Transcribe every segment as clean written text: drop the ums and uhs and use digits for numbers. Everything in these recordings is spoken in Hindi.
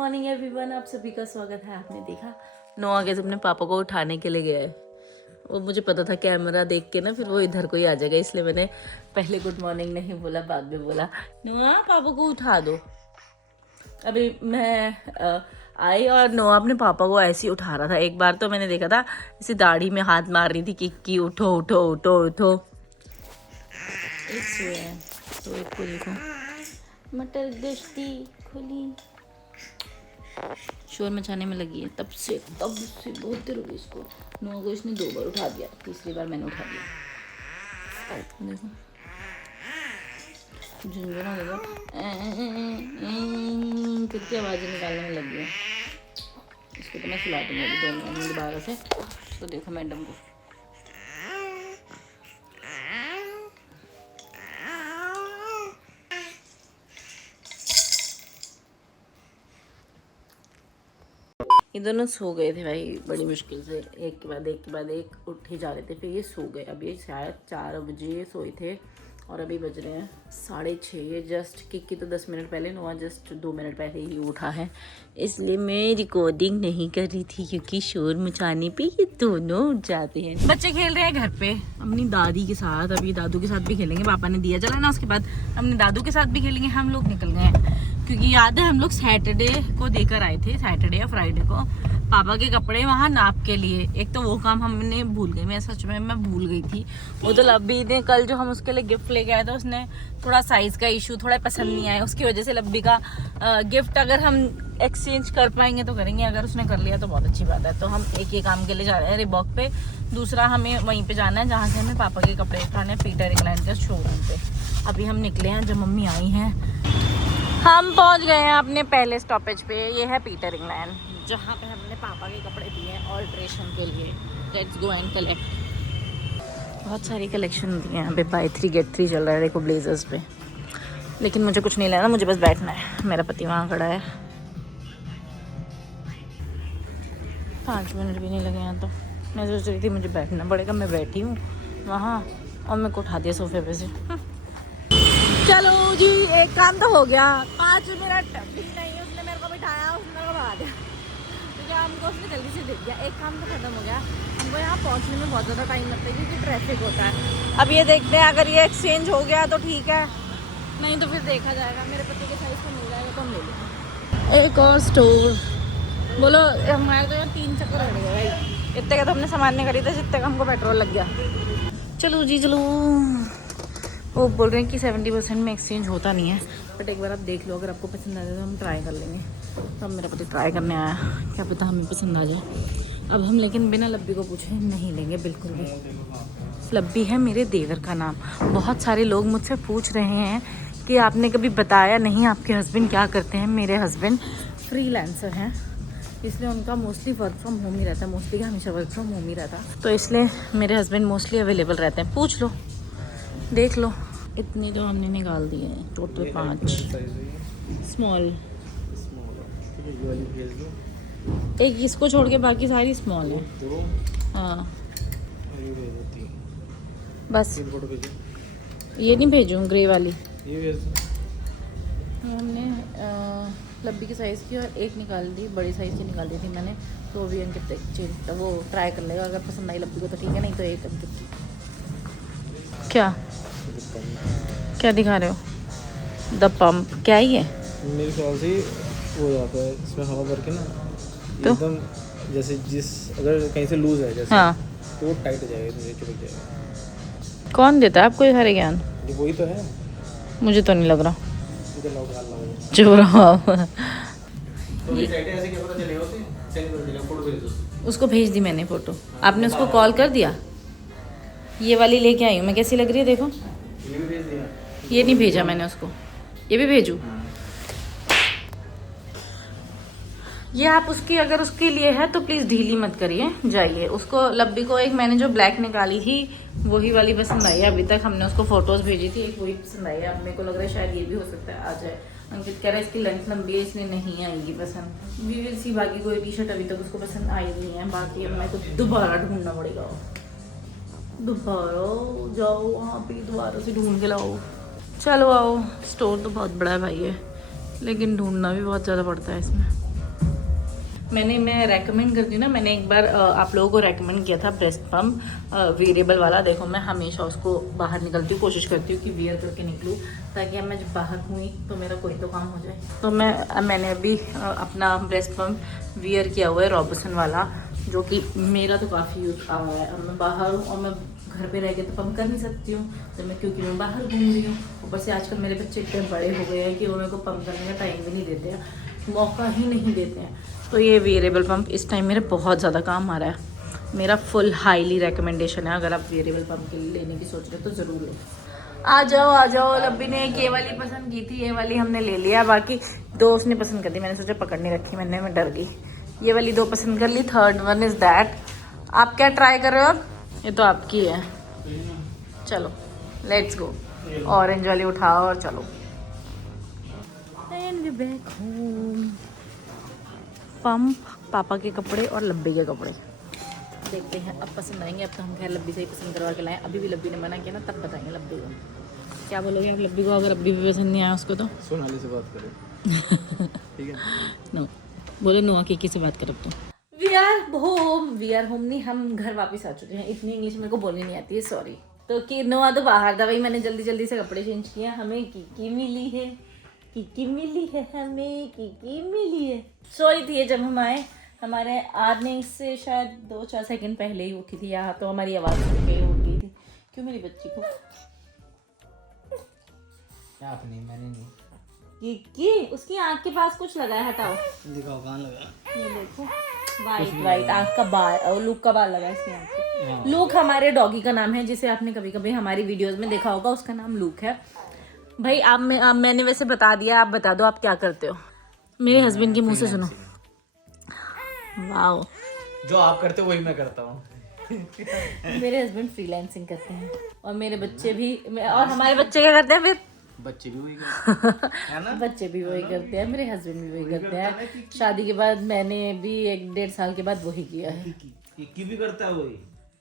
मॉर्निंग एवरीवन, आप सभी का स्वागत है। आपने देखा नोआ के अपने पापा को उठाने के लिए गया है। वो मुझे पता था कैमरा देख के ना फिर वो इधर को ही आ जाएगा, इसलिए मैंने पहले गुड मॉर्निंग नहीं बोला, बाद में बोला नोआ पापा को उठा दो। अभी मैं आई और नोआ अपने पापा को ऐसे ही उठा रहा था। एक बार तो मैंने देखा था इसी दाढ़ी में हाथ मार रही थी कि उठो उठो उठो उठो। एक सोया है तो एक को देखो मटर गश्ती खुली शोर मचाने में लगी है तब से बहुत देर हो गई इसको। नोआ को इसने 2 बार उठा दिया, तीसरी बार मैंने उठा दिया। देखो झुंझुना देखो कितनी आवाज़ें निकालने में लगी है। इसको तो मैं सुला दूँगी अभी 2 मिनट दोबारा से। तो देखो मैडम को ये दोनों सो गए थे भाई, बड़ी मुश्किल से एक के बाद एक उठ ही जा रहे थे, फिर ये सो गए। अभी शायद 4 बजे सोए थे और अभी बज रहे हैं 6:30। ये जस्ट किक्की तो 10 मिनट पहले, नोआ जस्ट 2 मिनट पहले ही उठा है, इसलिए मैं रिकॉर्डिंग नहीं कर रही थी क्योंकि शोर मचाने पे ये दोनों उठ जाते हैं। बच्चे खेल रहे हैं घर पे अपनी दादी के साथ, अभी दादू के साथ भी खेलेंगे, पापा ने दिया चला ना, उसके बाद अपने दादू के साथ भी खेलेंगे। हम लोग निकल गए हैं क्योंकि याद है हम लोग सैटरडे को देकर आए थे, सैटरडे या फ्राइडे को पापा के कपड़े वहाँ नाप के लिए। एक तो वो काम हमने भूल गए, मैं सच में मैं भूल गई थी। वो तो लब्बी ने कल जो हम उसके लिए गिफ्ट लेके आए थे उसने थोड़ा साइज का इशू, थोड़ा पसंद नहीं आया, उसकी वजह से लब्बी का गिफ्ट अगर हम एक्सचेंज कर पाएंगे तो करेंगे, अगर उसने कर लिया तो बहुत अच्छी बात है। तो हम एक ही काम के लिए जा रहे हैं रिबॉक पे, दूसरा हमें वहीं पे जाना है जहाँ से हमें पापा के कपड़े उठाने हैं, पीटर इंग्लैंड के शोरूम पे। अभी हम निकले हैं, जब मम्मी आई हैं हम पहुंच गए हैं अपने पहले स्टॉपेज पे। ये है पीटर इंग्लैंड जहाँ पे हमने पापा के कपड़े दिए हैं ऑल्ट्रेशन के लिए। Let's go and collect. बहुत सारी कलेक्शन होती है यहाँ पे, बाय 3 गेट 3 चल रहा है देखो ब्लेजर्स पे। लेकिन मुझे कुछ नहीं लेना, मुझे बस बैठना है। मेरा पति वहाँ खड़ा है। 5 मिनट भी नहीं लगे हैं तो मैं सोच रही थी मुझे बैठना पड़ेगा। मैं बैठी हूँ वहाँ और मेरे को उठा दिया सोफे पे से। चलो जी, एक काम तो हो गया। 5 मिनट भी नहीं उसने मेरे को बिठाया, उसने मेरे को भगा दिया क्योंकि हमको उसने जल्दी से दे दिया। एक काम तो खत्म हो गया। हमको यहाँ पहुँचने में बहुत ज़्यादा टाइम लगता है क्योंकि ट्रैफिक होता है। अब ये देखते हैं, अगर ये एक्सचेंज हो गया तो ठीक है, नहीं तो फिर देखा जाएगा। मेरे पति के साइज़ को मिल जाएगा तो हम ले लेंगे। एक और स्टोर बोलो, हमारे तो यहाँ 3 चक्कर हो गए भाई। इतने का तो हमने सामान नहीं खरीदा जितने का हमको पेट्रोल लग गया। चलो जी चलो। वो बोल रहे हैं कि 70% में एक्सचेंज होता नहीं है, बट एक बार आप देख लो, अगर आपको पसंद आ जाए तो हम ट्राई कर लेंगे। तो अब मेरा पति ट्राई करने आया, क्या पता हमें पसंद आ जाए। अब हम लेकिन बिना लब्बी को पूछे नहीं लेंगे बिल्कुल भी। लब्बी है मेरे देवर का नाम। बहुत सारे लोग मुझसे पूछ रहे हैं कि आपने कभी बताया नहीं आपके हस्बैंड क्या करते हैं। मेरे हस्बैंड फ्रीलांसर हैं, इसलिए उनका मोस्टली वर्क फ्रॉम होम ही रहता है। मोस्टली क्या, हमेशा वर्क फ्रॉम होम ही रहता है, तो इसलिए मेरे हस्बैंड मोस्टली अवेलेबल रहते हैं। पूछ लो, देख लो। इतनी तो हमने निकाल दी है, टोटल 5 स्मॉल। एक इसको छोड़ के बाकी सारी स्मॉल है। हाँ बस ये नहीं भेजूँ ग्रे वाली। हमने लब्बी की साइज़ की और एक निकाल दी, बड़ी साइज़ की निकाल दी थी मैंने, तो भी अंकित चेंज वो ट्राई कर लेगा। अगर पसंद आई लब्बी को तो ठीक है, नहीं तो एक अंकित की। क्या क्या दिखा रहे हो? द पंप क्या ही है? मेरे ख्याल से वो जाता है इसमें हवा भर के ना, तो एकदम जैसे जिस अगर कहीं से लूज है जैसे, हाँ तो वो टाइट हो जाएगा, तो चिपक जाएगा। कौन देता है आपको ये सारे ज्ञान? ये वही तो है। मुझे तो नहीं लग रहा। इधर लाओ, गाल लाओ। चुप रहो आप। तो ये टाइट है, ऐसे क्या पता चलेगा उसे? सेंड कर देगा, फोटो भेज दो। उसको भेज दी मैंने फोटो। आपने उसको कॉल कर दिया? ये वाली लेके आई हूँ मैं, कैसी लग रही है देखो। ये भी भेज दिया। ये नहीं भेजा मैंने उसको, ये भी भेजूँ? ये आप उसकी, अगर उसके लिए है तो प्लीज़ ढीली मत करिए, जाइए। उसको लब्बी को एक मैंने जो ब्लैक निकाली थी वही वाली पसंद आई है। अभी तक हमने उसको फोटोज़ भेजी थी, एक वही पसंद आई है। अब मेरे को लग रहा है शायद ये भी हो सकता है आ जाए। अंकित कह रहा है इसकी लेंथ लंबी है इसलिए नहीं आएगी पसंद। We will see. बाकी कोई टी शर्ट अभी तक उसको पसंद आई नहीं है। बाकी अब मेरे को दोबारा ढूंढना पड़ेगा, दोबारा जाओ वहाँ पे, दोबारा से ढूंढ के लाओ। चलो आओ। स्टोर तो बहुत बड़ा है भाई है, लेकिन ढूंढना भी बहुत ज़्यादा पड़ता है इसमें। मैं रेकमेंड करती हूँ ना, मैंने एक बार आप लोगों को रेकमेंड किया था ब्रेस्ट पम्प वेरिएबल वाला। देखो मैं हमेशा उसको बाहर निकलती हूँ, कोशिश करती हूँ कि वियर करके निकलूँ, ताकि अब मैं जब बाहर हुई तो मेरा कोई तो काम हो जाए। तो मैंने अभी अपना ब्रेस्ट पम्प वियर किया हुआ है रॉबसन वाला, जो कि मेरा तो काफ़ी यूज आ रहा है। अब मैं बाहर हूँ और मैं घर पे रह के तो पम्प कर नहीं सकती हूँ, तो मैं क्योंकि मैं बाहर घूम रही हूँ। ऊपर से आजकल मेरे बच्चे इतने बड़े हो गए हैं कि वो मेरे को पम्प करने का टाइम भी नहीं देते हैं, मौका ही नहीं देते हैं। तो ये वेरिएबल पम्प इस टाइम मेरे बहुत ज़्यादा काम आ रहा है। मेरा फुल हाईली रिकमेंडेशन है, अगर आप वेरिएबल पम्प के लिए लेने की सोच रहे हो तो ज़रूर लो। आ जाओ। लब्बी ने एक ये वाली पसंद की थी, ये वाली हमने ले लिया, बाकी दो उसने पसंद कर दी। मैंने सोचा पकड़ नहीं रखी, मैं डर गई। ये वाली दो पसंद कर ली, थर्ड वन इज़ दैट। आप क्या ट्राई कर रहे हो अब? ये तो आपकी है। चलो लेट्स गो, ऑरेंज वाली उठाओ और चलो। And we back home. Pump, पापा के कपड़े और लब्बी के कपड़े देखते हैं अब पसंद आएंगे। अब तो हम खैर लब्बी से ही पसंद करवा के लाएं। अभी भी लब्बी ने मना किया ना, तब बताएंगे लब्बी को। क्या बोलोगे आप लब्बी को, अगर अभी भी पसंद नहीं आया उसको तो? सोनाली से बात करें। ठीक है। नो बोले, नो की से बात कर। अब तो वी आर होम नहीं, हम घर वापस आ चुके हैं। इतनी इंग्लिश मेरे को बोलनी नहीं आती है, सॉरी। तो कि नोआ तो बाहर था भाई, मैंने जल्दी से कपड़े चेंज किया। हमें कीकी मिली है, हमें कीकी मिली है। सॉरी थी जब हम आए, हमारे आने से शायद 2-4 सेकंड पहले ही उठी थी यहाँ, तो हमारी आवाज़ सुन के उठ गई थी। क्यों मेरी बच्ची को? आपने, मैंने नहीं। कीकी उसकी आँख के पास कुछ लगा है, हटाओ। दिखाओ कहाँ लगा। ये देखो, वाइट आँख का बाल, लूक का बाल लगा है इसकी आँख पे। लूक हमारे डॉगी का नाम है, जिसे आपने कभी कभी हमारी वीडियोस में देखा होगा, उसका नाम लूक है। भाई आप मैंने वैसे बता दिया, आप बता दो आप क्या करते हो। मेरे हस्बैंड के मुंह से सुनो। वाओ, जो आप करते हो वही मैं करता हूँ। मेरे हस्बैंड फ्रीलांसिंग करते हैं और मेरे बच्चे भी, और हमारे बच्चे क्या करते हैं फिर? बच्चे भी वही करते हैं ना? बच्चे भी वही करते हैं, मेरे हस्बैंड भी वही करते हैं। शादी के बाद मैंने भी 1-1.5 साल के बाद वही किया है। की भी करता है वही।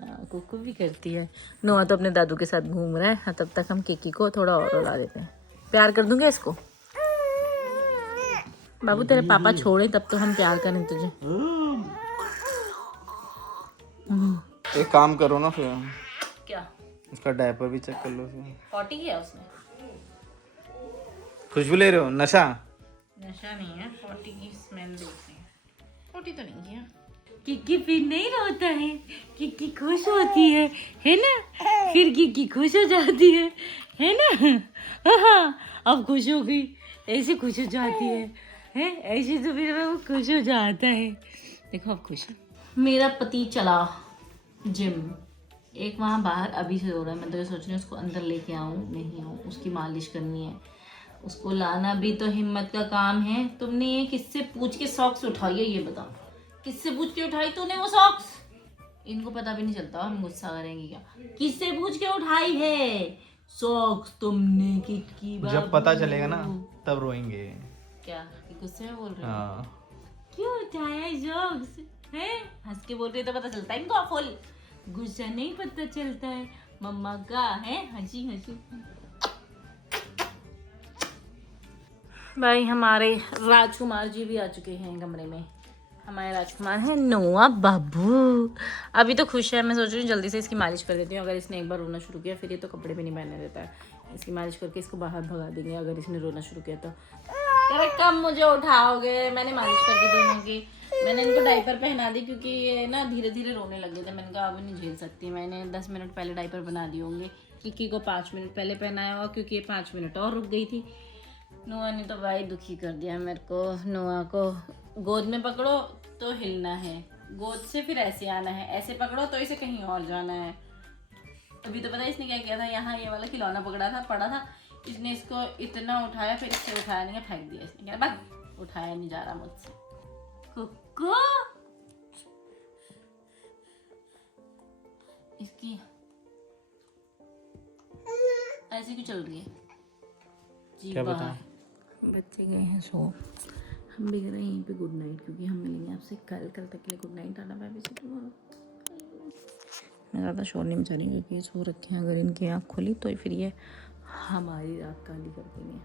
हाँ, कुकू भी करती है। नोआ तो अपने दादू के साथ घूम रहा है, तब तक हम किकी को थोड़ा और उड़ा देते हैं। प्यार कर दूंगे इसको। बाबू तेरे पापा छोड़े तब तो हम प्यार करें तुझे। एक काम करो ना फिर, क्या? उसका डायपर भी चेक कर लो फिर। पॉटी किया उसने? खुशबू ले रहे हो? नशा नहीं है, पॉटी की स्मेल देख रही है। पॉटी तो नहीं किया। किकी फिर नहीं रोता है, किकी खुश होती है ना? फिर किकी खुश हो जाती है ना? हाँ, अब खुश हो गई, ऐसे खुश हो जाती है ऐसे तो फिर वो खुश हो जाता है। देखो अब खुश है। मेरा पति चला जिम, एक वहाँ बाहर अभी से रो रहा है। मैं तो ये सोच रही हूँ उसको अंदर लेके आऊँ, नहीं आऊँ, उसकी मालिश करनी है। उसको लाना भी तो हिम्मत का काम है। तुमने ये किससे पूछ के सॉक्स उठाई है, ये बताओ? किससे पूछ के उठाई तूने वो सॉक्स? इनको पता भी नहीं चलता, हम गुस्सा करेंगे क्या? किससे पूछ के उठाई है सॉक्स तुमने? किटकी बाबू, जब पता चलेगा ना तब रोएंगे। क्या गुस्से में बोल रहे हो? हाँ। क्यों उठाया सॉक्स है? हंस के बोल रही है तो पता चलता है इनको, फुल गुस्सा नहीं पता चलता है मम्मा का है। हंसी भाई हमारे राजकुमार जी भी आ चुके हैं कमरे में। हमारे राजकुमार है नोआ बाबू, अभी तो खुश है। मैं सोच रही हूँ जल्दी से इसकी मालिश कर देती हूँ। अगर इसने एक बार रोना शुरू किया फिर ये तो कपड़े भी नहीं पहनने देता है। इसकी मालिश करके इसको बाहर भगा देंगे अगर इसने रोना शुरू किया तो। अरे कब मुझे उठाओगे? मैंने मालिश कर दी दोनों की। मैंने इनको डायपर पहना दी क्योंकि ये ना धीरे धीरे रोने लगे थे। मैंने कहा अब नहीं झेल सकती। मैंने 10 मिनट पहले डायपर बना दिए होंगे। किकी को 5 मिनट पहले पहनाया हुआ क्योंकि ये 5 मिनट और रुक गई थी। नोआ ने तो भाई दुखी कर दिया मेरे को। नोआ को गोद में पकड़ो तो हिलना है, गोद से फिर ऐसे आना है, ऐसे पकड़ो तो इसे कहीं और जाना है। अभी तो पता है इसने क्या किया था? यहाँ ये वाला खिलौना पकड़ा था, पड़ा था, इसने इसको इतना उठाया, फिर इससे उठाया नहीं, फेंक दिया। इसने क्या बस उठाया नहीं जा रहा मुझसे। कुक्कू इसकी ऐसे क्यों चल रही है? जी क्या बताएं? बच्चे गए हैं सो, हम भी गए यहीं पे गुड नाइट, क्योंकि हम मिलेंगे आपसे कल तक के लिए गुड नाइट। आना बाय बाय से टुमारो। मैं ज़्यादा शोर नहीं मचा रही क्योंकि ये सो रखे हैं। अगर इनकी आँख खुली तो फिर ये हमारी रात काली कर देंगे।